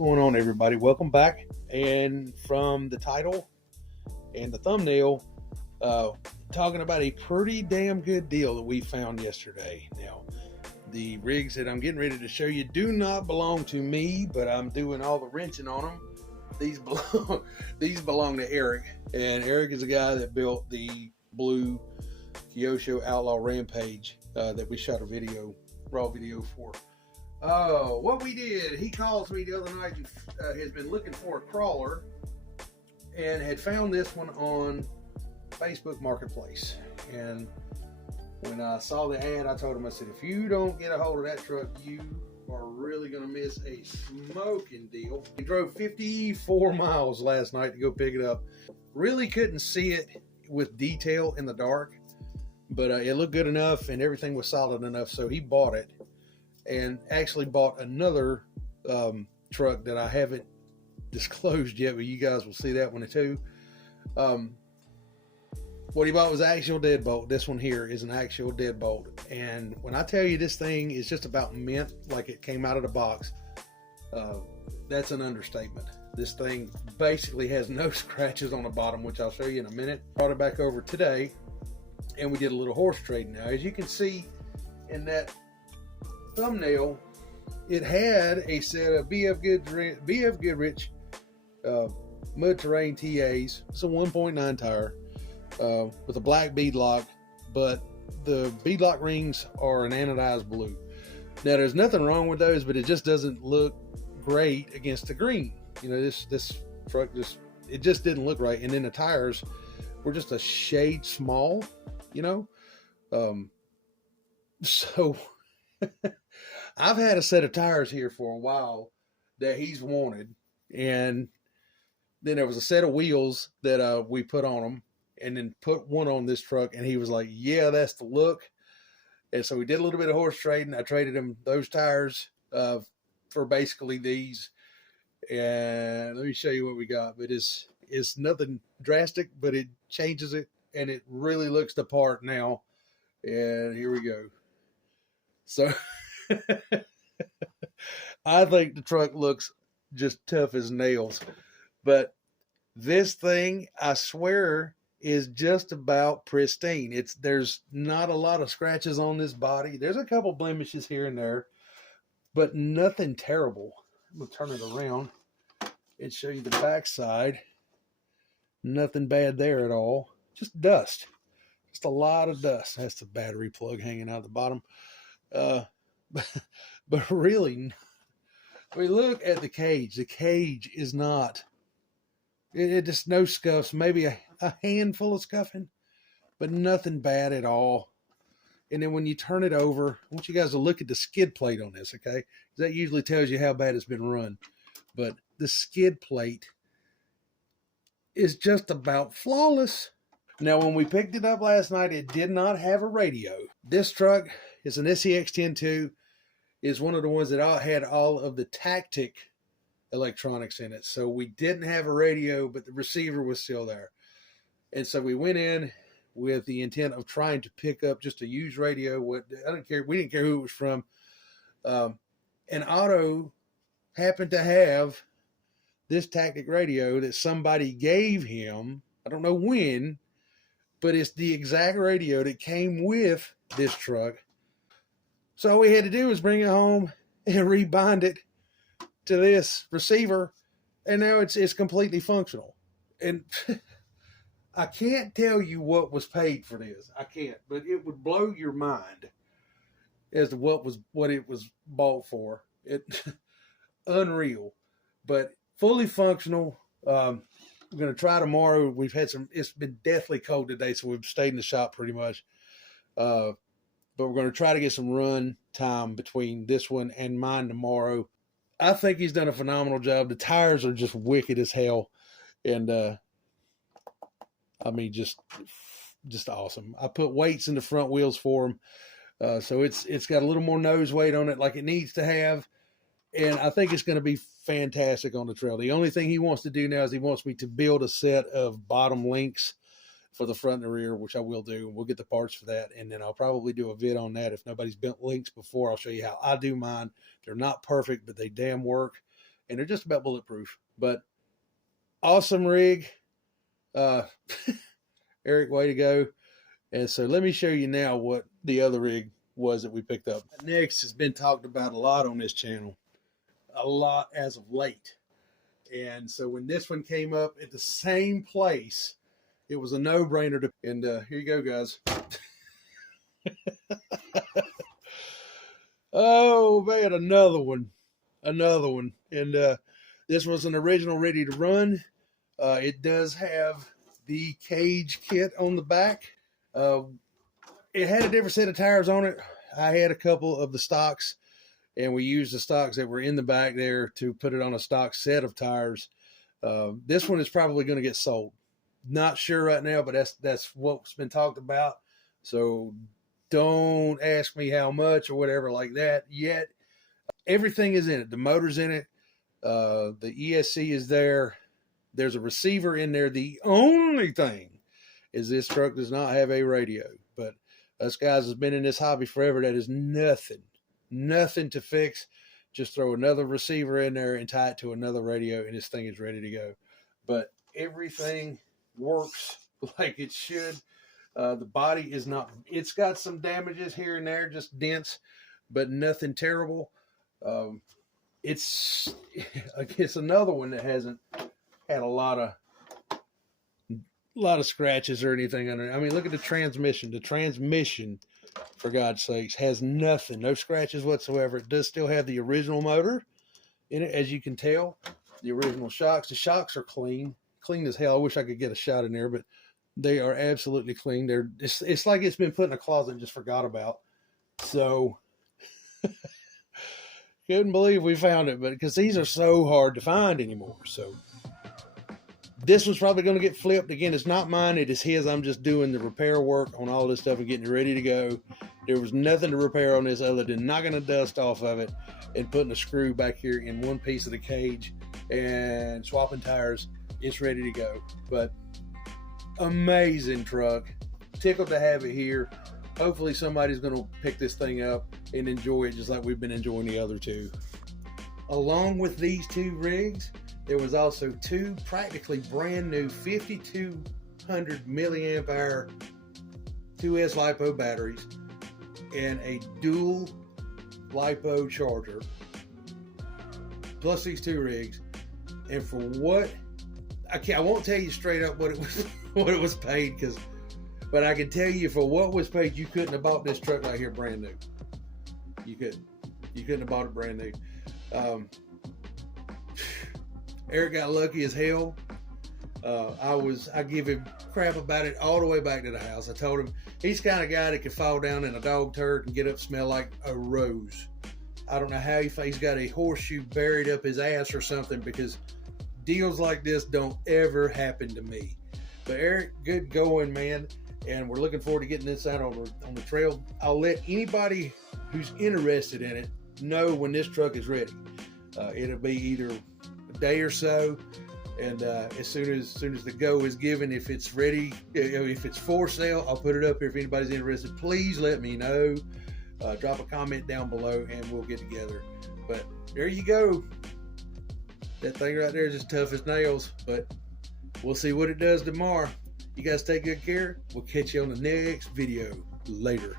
Going on, everybody? Welcome back. And from the title and the thumbnail, talking about a pretty damn good deal that we found yesterday. Now, the rigs that I'm getting ready to show you do not belong to me, but I'm doing all the wrenching on them. These belong to Eric, and Eric is the guy that built the blue Kyosho Outlaw Rampage that we shot a raw video for. What we did, he calls me the other night and has been looking for a crawler and had found this one on Facebook Marketplace. And when I saw the ad, I told him, I said, if you don't get a hold of that truck, you are really going to miss a smoking deal. We drove 54 miles last night to go pick it up. Really couldn't see it with detail in the dark, but it looked good enough and everything was solid enough, so he bought it. And actually bought another truck that I haven't disclosed yet, but you guys will see that one too. What he bought was Axial Deadbolt. This one here is an Axial Deadbolt, and when I tell you this thing is just about mint, like it came out of the box, that's an understatement. This thing basically has no scratches on the bottom, which I'll show you in a minute. Brought it back over today, and we did a little horse trading. Now, as you can see in that thumbnail, it had a set of BF Goodrich mud terrain TAs. It's a 1.9 tire with a black beadlock, but the beadlock rings are an anodized blue. Now, there's nothing wrong with those, but it just doesn't look great against the green. You know, this truck it just didn't look right. And then the tires were just a shade small, you know. So I've had a set of tires here for a while that he's wanted, and then there was a set of wheels that we put on them, and then put one on this truck, and he was like, yeah, that's the look. And so we did a little bit of horse trading. I traded him those tires for basically these, and let me show you what we got. But it's nothing drastic, but it changes it, and it really looks the part now. And here we go. So I think the truck looks just tough as nails, but this thing, I swear, is just about pristine. There's not a lot of scratches on this body. There's a couple blemishes here and there, but nothing terrible. I'm gonna turn it around and show you the back side. Nothing bad there at all. Just dust. Just a lot of dust. That's the battery plug hanging out the bottom. But really, we look at the cage. The cage is not, it just no scuffs, maybe a handful of scuffing, but nothing bad at all. And then when you turn it over, I want you guys to look at the skid plate on this, okay? That usually tells you how bad it's been run. But the skid plate is just about flawless. Now, when we picked it up last night, it did not have a radio. This truck is an SCX-10-2. Is one of the ones that had all of the tactic electronics in it. So we didn't have a radio, but the receiver was still there. And so we went in with the intent of trying to pick up just a used radio. I don't care. We didn't care who it was from. And Otto happened to have this tactic radio that somebody gave him. I don't know when, but it's the exact radio that came with this truck. So all we had to do was bring it home and rebind it to this receiver, and now it's completely functional. And I can't tell you what was paid for this. I can't, but it would blow your mind as to what it was bought for. Unreal, but fully functional. We're going to try tomorrow. We've had it's been deathly cold today, so we've stayed in the shop pretty much. But we're going to try to get some run time between this one and mine tomorrow. I think he's done a phenomenal job. The tires are just wicked as hell. And, I mean, just awesome. I put weights in the front wheels for him. So it's got a little more nose weight on it like it needs to have. And I think it's going to be fantastic on the trail. The only thing he wants to do now is he wants me to build a set of bottom links for the front and the rear, which I will do. We'll get the parts for that, and then I'll probably do a vid on that. If nobody's built links before, I'll show you how I do mine. They're not perfect, but they damn work. and they're just about bulletproof. But awesome rig. Eric, way to go. And so let me show you now what the other rig was that we picked up. Next has been talked about a lot on this channel, a lot as of late. And so when this one came up at the same place, it was a no-brainer to, and here you go, guys. Oh man, another one. And this was an original ready to run. It does have the cage kit on the back. It had a different set of tires on it. I had a couple of the stocks, and we used the stocks that were in the back there to put it on a stock set of tires. This one is probably going to get sold. Not sure right now, but that's what's been talked about. So don't ask me how much or whatever like that yet. Everything is in it. The motor's in it. The ESC is there. There's a receiver in there. The only thing is this truck does not have a radio. But us guys has been in this hobby forever. That is nothing to fix. Just throw another receiver in there and tie it to another radio, and this thing is ready to go. But everything works like it should. The body is not, it's got some damages here and there, just dents, but nothing terrible. It's another one that hasn't had a lot of scratches or anything on it. I mean, look at the transmission. The transmission, for God's sakes, has nothing, no scratches whatsoever. It does still have the original motor in it, as you can tell. The original shocks. The shocks are clean as hell. I wish I could get a shot in there, but they are absolutely clean. It's like it's been put in a closet and just forgot about. So couldn't believe we found it, but because these are so hard to find anymore. So this one's probably going to get flipped. Again, it's not mine, it is his. I'm just doing the repair work on all this stuff and getting it ready to go. There was nothing to repair on this other than knocking the dust off of it and putting a screw back here in one piece of the cage and swapping tires. It's ready to go. But amazing truck. Tickled to have it here. Hopefully somebody's going to pick this thing up and enjoy it just like we've been enjoying the other two. Along with these two rigs, there was also two practically brand new 5200 milliamp hour 2S LiPo batteries and a dual LiPo charger, plus these two rigs. And for what, I won't tell you straight up what it was paid, but I can tell you for what was paid, you couldn't have bought this truck right here brand new. You couldn't have bought it brand new. Eric got lucky as hell. I give him crap about it all the way back to the house. I told him he's the kind of guy that could fall down in a dog turd and get up smell like a rose. I don't know how he's got a horseshoe buried up his ass or something, because deals like this don't ever happen to me. But Eric, good going, man. And we're looking forward to getting this out on the trail. I'll let anybody who's interested in it know when this truck is ready. It'll be either a day or so, and as soon as the go is given, if it's ready, if it's for sale, I'll put it up here. If anybody's interested, please let me know. Drop a comment down below and we'll get together. But there you go. That thing right there is as tough as nails, but we'll see what it does tomorrow. You guys take good care. We'll catch you on the next video. Later.